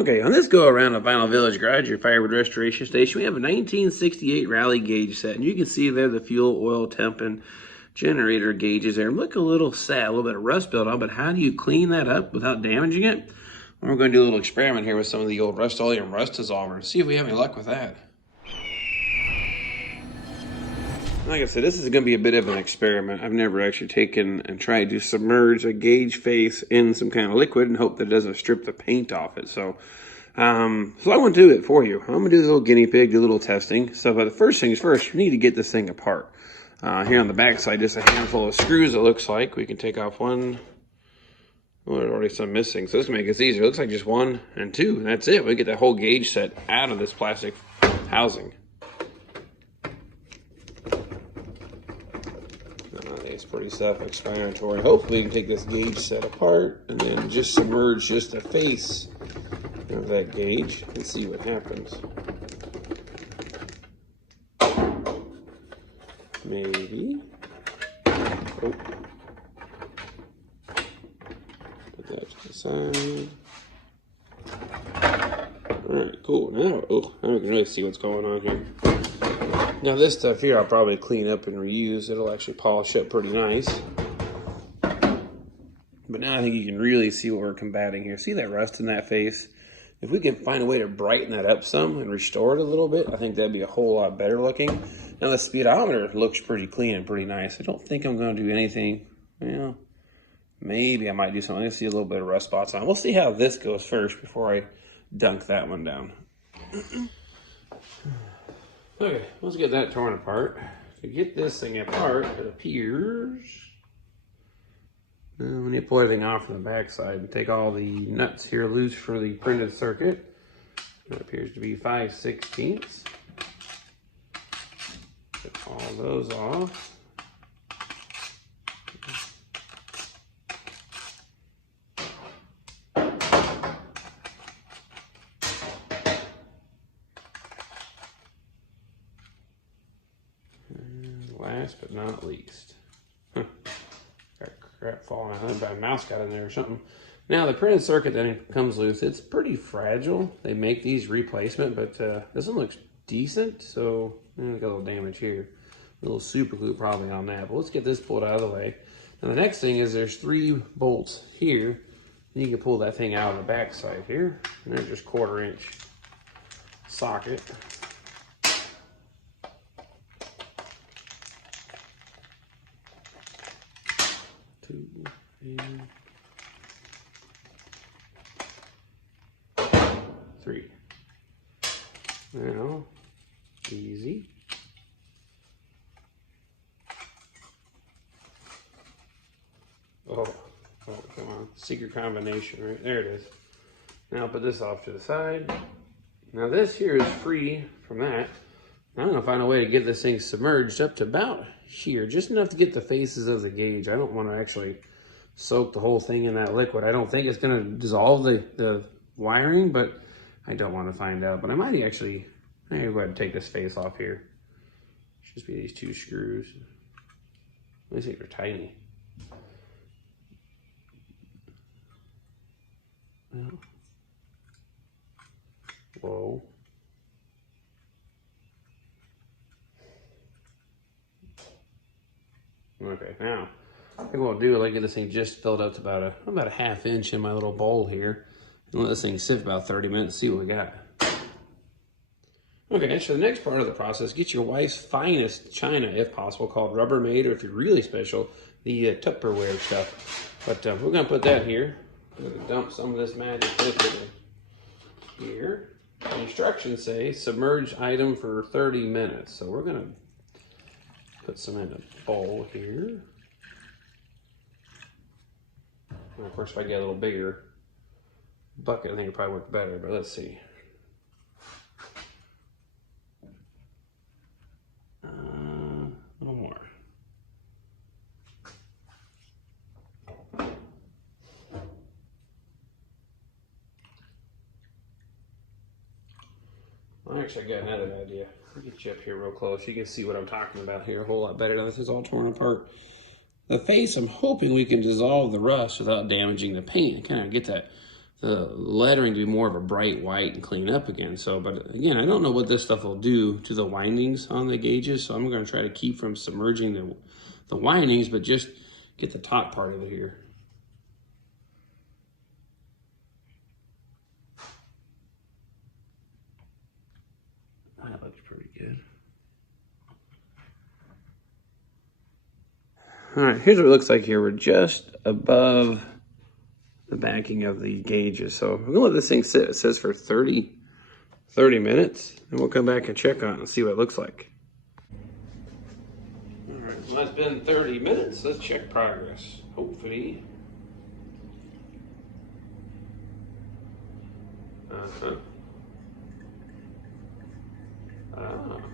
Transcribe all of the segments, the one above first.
Okay, on this go around the Vinyl Village Garage, your Firebird restoration station, we have a 1968 Rally gauge set, and you can see there the fuel, oil, temp, and generator gauges there. Look a little sad, a little bit of rust built on, but how do you clean that up without damaging it? Well, we're going to do a little experiment here with some of the old Rust-Oleum rust dissolver and see if we have any luck with that. Like I said, this is going to be a bit of an experiment. I've never actually taken and tried to submerge a gauge face in some kind of liquid and hope that it doesn't strip the paint off it. So I want to do it for you. I'm going to do a little guinea pig, do a little testing. So but the first thing is first, you need to get this thing apart. Here on the back side, just a handful of screws, it looks like. We can take off one. Well, there's already some missing, so this will make it easier. It looks like just 1 and 2, and that's it. We get the whole gauge set out of this plastic housing. It's pretty self-explanatory. Hopefully we can take this gauge set apart and then just submerge just the face of that gauge and see what happens. Maybe. Oh. Put that to the side. Alright, cool. Now we can really see what's going on here. Now this stuff here I'll probably clean up and reuse. It'll actually polish up pretty nice. But now I think you can really see what we're combating here. See that rust in that face? If we can find a way to brighten that up some and restore it a little bit, I think that'd be a whole lot better looking. Now the speedometer looks pretty clean and pretty nice. I don't think I'm going to do anything. Well, maybe I might do something. I see a little bit of rust spots on it. We'll see how this goes first before I dunk that one down. Okay, let's get that torn apart. To get this thing apart, it appears we need to pull everything off from the back side and take all the nuts here loose for the printed circuit. It appears to be 5/16. Get all those off. Last but not least, got crap falling out. A mouse got in there or something. Now the printed circuit that comes loose, it's pretty fragile. They make these replacement, but this one looks decent. So got a little damage here, a little super glue probably on that. But let's get this pulled out of the way. Now the next thing is there's 3 bolts here. You can pull that thing out of the back side here, and there's just 1/4 inch socket. 2 and 3. Now, easy. Oh, come on. Secret combination, right? There it is. Now I'll put this off to the side. Now this here is free from that. Now I'm gonna find a way to get this thing submerged up to about here, just enough to get the faces of the gauge. I don't want to actually soak the whole thing in that liquid. I don't think it's going to dissolve the wiring, but I don't want to find out. But I might actually, I'm going to go ahead and take this face off here. Just be these 2 screws. These things are tiny. Whoa. Okay, now I think what we'll do is I'll get this thing just filled up to about a 1/2 inch in my little bowl here, and let this thing sit for about 30 minutes, see what we got. Okay, so the next part of the process, get your wife's finest china, if possible, called Rubbermaid, or if you're really special, the Tupperware stuff. But we're gonna put that here. We're gonna dump some of this magic liquid here. The instructions say submerge item for 30 minutes, so we're gonna put some in a bowl here. And of course, if I get a little bigger bucket, I think it probably work better, but let's see. A little more. Well, actually, I got another idea. I'll get you up here real close. You can see what I'm talking about here a whole lot better. Now this is all torn apart. The face, I'm hoping we can dissolve the rust without damaging the paint and kind of get that the lettering to be more of a bright white and clean up again. So, but again, I don't know what this stuff will do to the windings on the gauges. So I'm going to try to keep from submerging the windings, but just get the top part of it here. That looks pretty good. All right, here's what it looks like here. We're just above the backing of the gauges. So I'm gonna let this thing sit. It says for 30 minutes, and we'll come back and check on it and see what it looks like. All right, well, it's been 30 minutes. Let's check progress. Hopefully.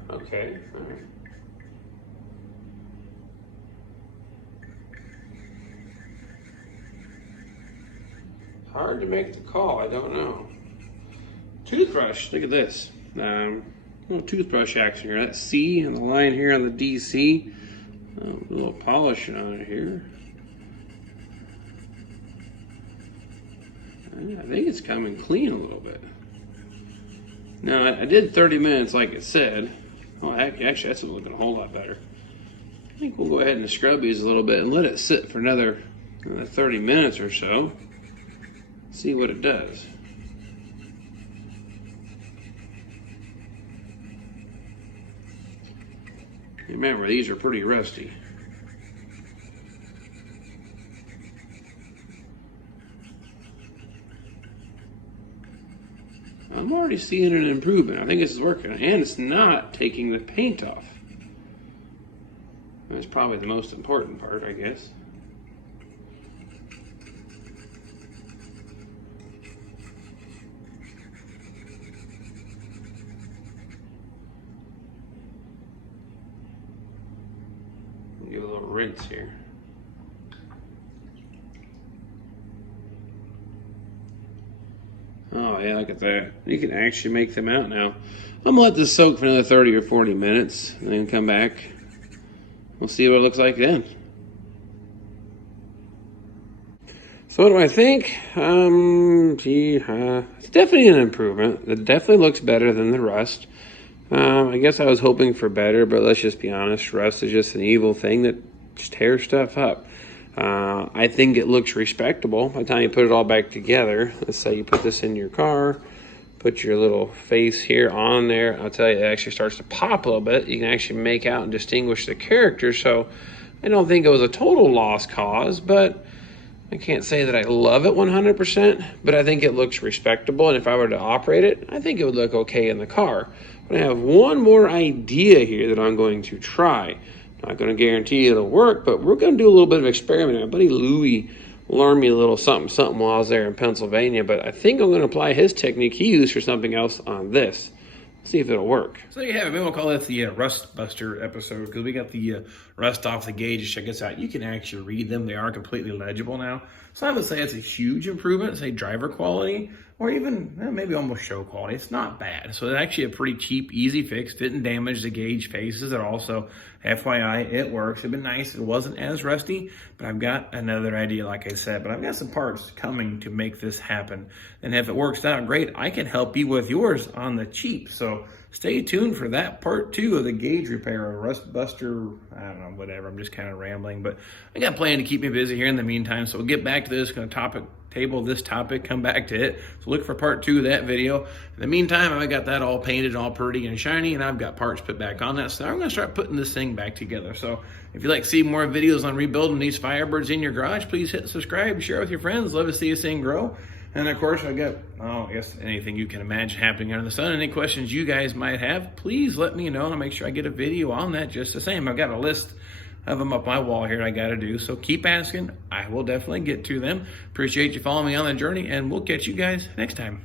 Okay, all right. Hard to make the call, I don't know. Toothbrush, look at this. Little toothbrush action here. That C and the line here on the DC. A little polish on it here. I think it's coming clean a little bit. Now, I did 30 minutes like it said. Oh, actually, that's looking a whole lot better. I think we'll go ahead and scrub these a little bit and let it sit for another 30 minutes or so. See what it does. Remember, these are pretty rusty. I'm already seeing an improvement. I think this is working, and it's not taking the paint off. That's probably the most important part, I guess. Give a little rinse here. Oh yeah, look at that. You can actually make them out now. I'm gonna let this soak for another 30 or 40 minutes and then come back. We'll see what it looks like then. So what do I think? It's definitely an improvement. It definitely looks better than the rust. I guess I was hoping for better, but let's just be honest. Rust is just an evil thing that just tears stuff up. I think it looks respectable by the time you put it all back together. Let's say you put this in your car, put your little face here on there. I'll tell you, it actually starts to pop a little bit. You can actually make out and distinguish the characters. So I don't think it was a total lost cause, but I can't say that I love it 100%, but I think it looks respectable. And if I were to operate it, I think it would look okay in the car. But I have one more idea here that I'm going to try. Not going to guarantee it'll work, but we're going to do a little bit of experimenting. My buddy Louie learned me a little something while I was there in Pennsylvania, but I think I'm going to apply his technique he used for something else on this. See if it'll work. So there you have it. Maybe we'll call that the Rust Buster episode, because we got the rust off the gauges. Check this out. You can actually read them. They are completely legible now. So I would say it's a huge improvement, say driver quality, or even maybe almost show quality. It's not bad. So it's actually a pretty cheap, easy fix. Didn't damage the gauge faces at all. So FYI, it works. It'd been nice. It wasn't as rusty, but I've got another idea, like I said. But I've got some parts coming to make this happen. And if it works out great, I can help you with yours on the cheap. So stay tuned for that part 2 of the gauge repair, or Rust Buster, I don't know, whatever. I'm just kind of rambling, but I got plenty to keep me busy here in the meantime. So we'll get back to this, going to table this topic, come back to it. So look for part 2 of that video. In the meantime, I got that all painted, all pretty and shiny, and I've got parts put back on that. So I'm going to start putting this thing back together. So if you'd like to see more videos on rebuilding these Firebirds in your garage, please hit subscribe, share with your friends. Love to see this thing grow. And of course, I got, I guess anything you can imagine happening under the sun. Any questions you guys might have, please let me know, and I'll make sure I get a video on that just the same. I've got a list of them up my wall here I got to do. So keep asking. I will definitely get to them. Appreciate you following me on the journey, and we'll catch you guys next time.